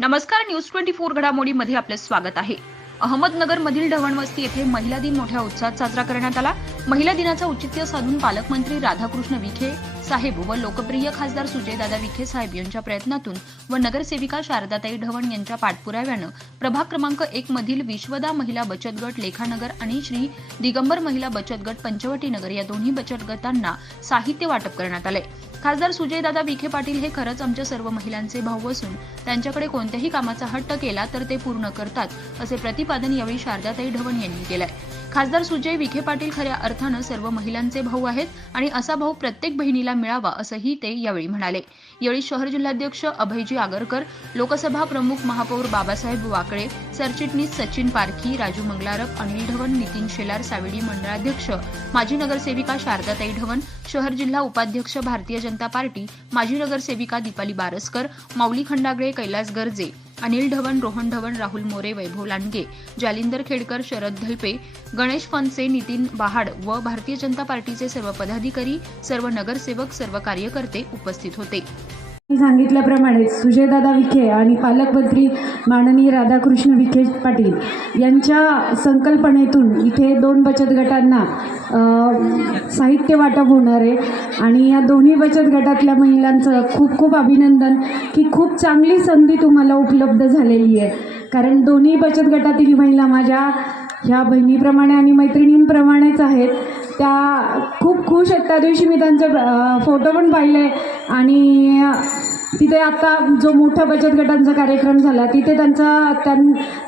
नमस्कार news twenty four घडामोडीमध्ये आपले स्वागत आहे. अहमदनगरमधील ढवणवस्ती येथे महिला दिन मोठ्या उत्साहात साजरा करण्यात आला. महिला दिनाचं औचित्य साधून पालकमंत्री राधाकृष्ण विखे साहेब व लोकप्रिय खासदार सुजयदादा विखे साहेब यांच्या प्रयत्नातून व नगरसेविका शारदाताई ढवण यांच्या पाठपुराव्यानं प्रभाग क्रमांक एक मधील विश्वदा महिला बचत गट लेखानगर आणि श्री दिगंबर महिला बचत गट पंचवटी नगर या दोन्ही बचत गटांना साहित्य वाटप करण्यात आले खासदार सुजयदादा विखे पाटील हे खरंच आमच्या सर्व महिलांचे भाऊ असून त्यांच्याकडे कोणत्याही कामाचा हट्ट केला तर ते पूर्ण करतात असे प्रतिपादन यावेळी शारदाताई ढवण यांनी केलंय. खासदार सुजय विखे पाटील खऱ्या अर्थानं सर्व महिलांचे भाऊ आहेत आणि असा भाऊ प्रत्येक बहिणीला मिळावा असंही ते यावेळी म्हणाले. यावेळी शहर जिल्हाध्यक्ष अभयजी आगरकर लोकसभा प्रमुख महापौर बाबासाहेब वाकळे सरचिटणीस सचिन पारखी राजू मंगलारप अनिल ढवण नितीन शेलार सावेडी मंडळाध्यक्ष माजी नगरसेविका शारदाताई ढवण शहर जिल्हा उपाध्यक्ष भारतीय जनता पार्टी माजी नगरसेविका दीपाली बारसकर माऊली खंडागळे कैलास गर्जे अनिल ढवण रोहन ढवण राहुल मोरे वैभव लांडगे जालिंदर खेडकर शरद धलपे गणेश फनसे नितीन बहाड व भारतीय जनता पार्टीचे सर्व पदाधिकारी सर्व नगरसेवक सर्व कार्यकर्ते उपस्थित होते. सांगितल्याप्रमाणे सुजयदादा विखे आणि पालकमंत्री माननीय राधाकृष्ण विखे पाटील यांच्या संकल्पनेतून इथे दोन बचत गटांना साहित्य वाटप होणार आहे. आणि या दोन्ही बचत गटातल्या महिलांचं खूप खूप अभिनंदन की खूप चांगली संधी तुम्हाला उपलब्ध झालेली आहे. कारण दोन्ही बचत गटातील महिला माझ्या ह्या बहिणीप्रमाणे आणि मैत्रिणींप्रमाणेच आहेत. त्या खूप खुश आहेत. त्या दिवशी मी त्यांचे फोटो पण पाहिले आणि तिथे आता जो मोठा बचत गटांचा कार्यक्रम झाला तिथे त्यांचा त्यां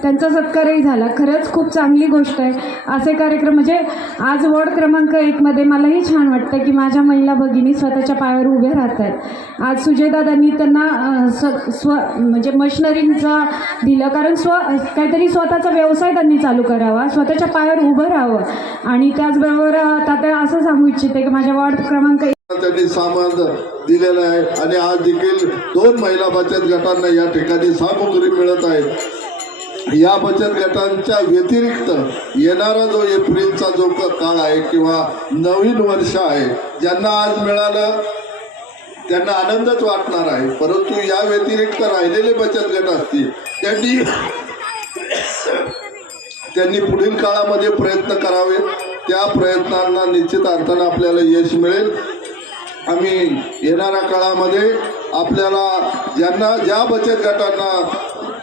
त्यांचा सत्कारही झाला. खरंच खूप चांगली गोष्ट आहे. असे कार्यक्रम म्हणजे आज वॉर्ड क्रमांक एकमध्ये मलाही छान वाटतं की माझ्या महिला भगिनी स्वतःच्या पायावर उभ्या राहत आहेत आज सुजयदादांनी त्यांना स्व स्व म्हणजे मशिनरींचा दिलं. कारण स्व काहीतरी स्वतःचा व्यवसाय त्यांनी चालू करावा. स्वतःच्या पायावर उभं राहावं. आणि त्याचबरोबर आता असं सांगू इच्छिते की माझ्या वॉर्ड क्रमांक त्यांनी सामान दिलेलं आहे. आणि आज देखील दोन महिला बचत गटांना या ठिकाणी सामग्री मिळत आहे. या बचत गटांच्या व्यतिरिक्त येणारा जो एप्रिलचा जो काळ आहे किंवा नवीन वर्ष आहे ज्यांना आज मिळालं त्यांना आनंदच वाटणार आहे. परंतु या व्यतिरिक्त राहिलेले बचत गट असतील त्यांनी त्यांनी पुढील काळामध्ये प्रयत्न करावे. त्या प्रयत्नांना निश्चित अर्थानं आपल्याला यश मिळेल. आम्ही येणाऱ्या काळामध्ये आपल्याला ज्यांना ज्या बचत गटांना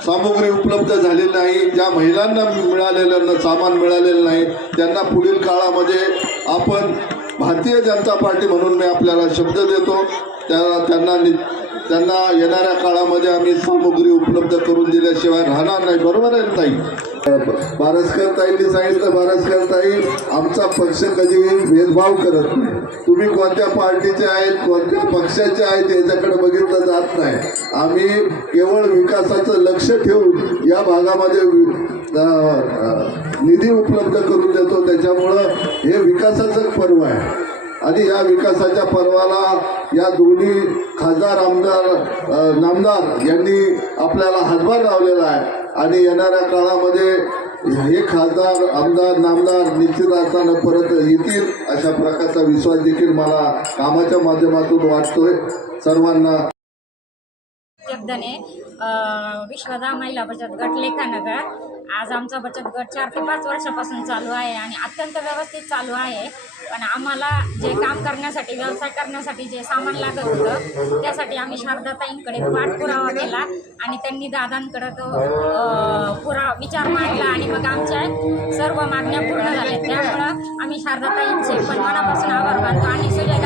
सामुग्री उपलब्ध झालेली नाही ज्या महिलांना मिळालेलं सामान मिळालेलं नाही त्यांना पुढील काळामध्ये आपण भारतीय जनता पार्टी म्हणून मी आपल्याला शब्द देतो. त्या त्यांना नि त्यांना येणाऱ्या काळामध्ये आम्ही सामुग्री उपलब्ध करून दिल्याशिवाय राहणार नाही. बरोबर आहे ताई? बारसकर ताईंनी सांगितलं बारसकर ताई आमचा पक्ष कधी भेदभाव करत नाही. तुम्ही कोणत्या पार्टीचे आहेत कोणत्या पक्षाचे आहेत याच्याकडे बघितलं जात नाही. आम्ही केवळ विकासाचं लक्ष ठेवून या भागामध्ये निधी उपलब्ध करून देतो. त्याच्यामुळं हे विकासाचं पर्व आहे. आणि या विकासाच्या पर्वाला या दोन्ही खासदार आमदार नामदार यांनी आपल्याला हातभार लावलेला आहे. आणि येणाऱ्या काळामध्ये हे खासदार आमदार नामदार निश्चित असताना परत येतील अशा प्रकारचा विश्वास देखील मला कामाच्या माध्यमातून वाटतोय. सर्वांना जगदने विश्वदा महिला बचत गट लेखानगर. आज आमचा बचत गट चार ते पाच वर्षापासून चालू आहे आणि अत्यंत व्यवस्थित चालू आहे. पण आम्हाला जे काम करण्यासाठी व्यवसाय करण्यासाठी जे सामान लागत होतं त्यासाठी आम्ही शारदाताईंकडे पाठपुरावा केला आणि त्यांनी दादांकडं तो पुरा विचार मांडला आणि मग आमच्या सर्व मागण्या पूर्ण झाल्या. त्यामुळं आम्ही शारदाताईंचे पण मनापासून आभार मानतो आणि सुजय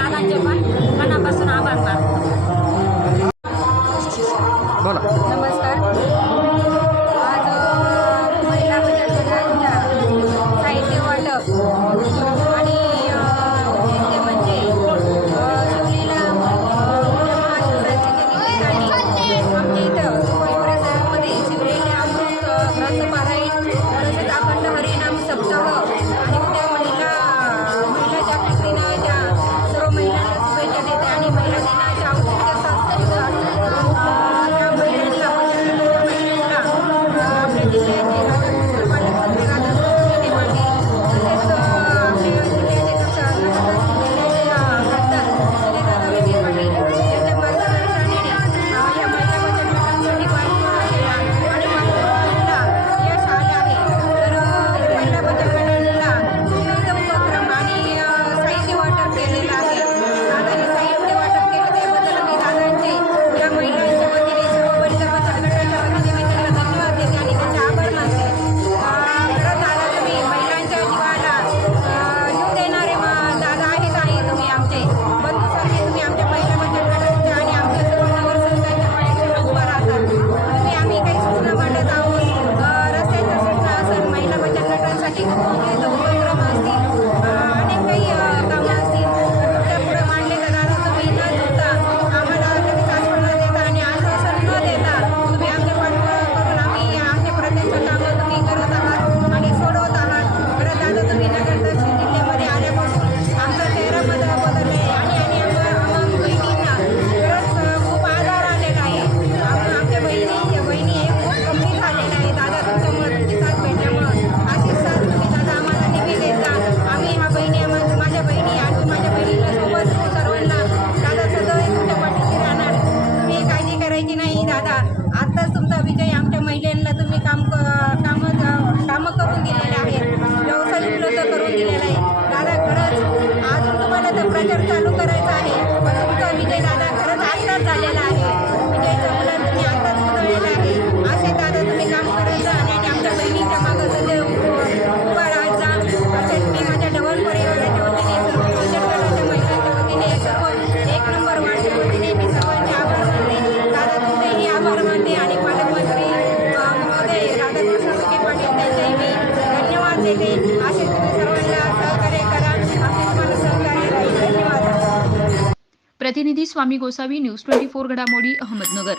आणि असे तुम्ही सर्वांना सहकार्य करा. आपले तुम्हाला सहकार्य धन्यवाद. प्रतिनिधी Swami Gosavi news twenty four घडामोडी अहमदनगर.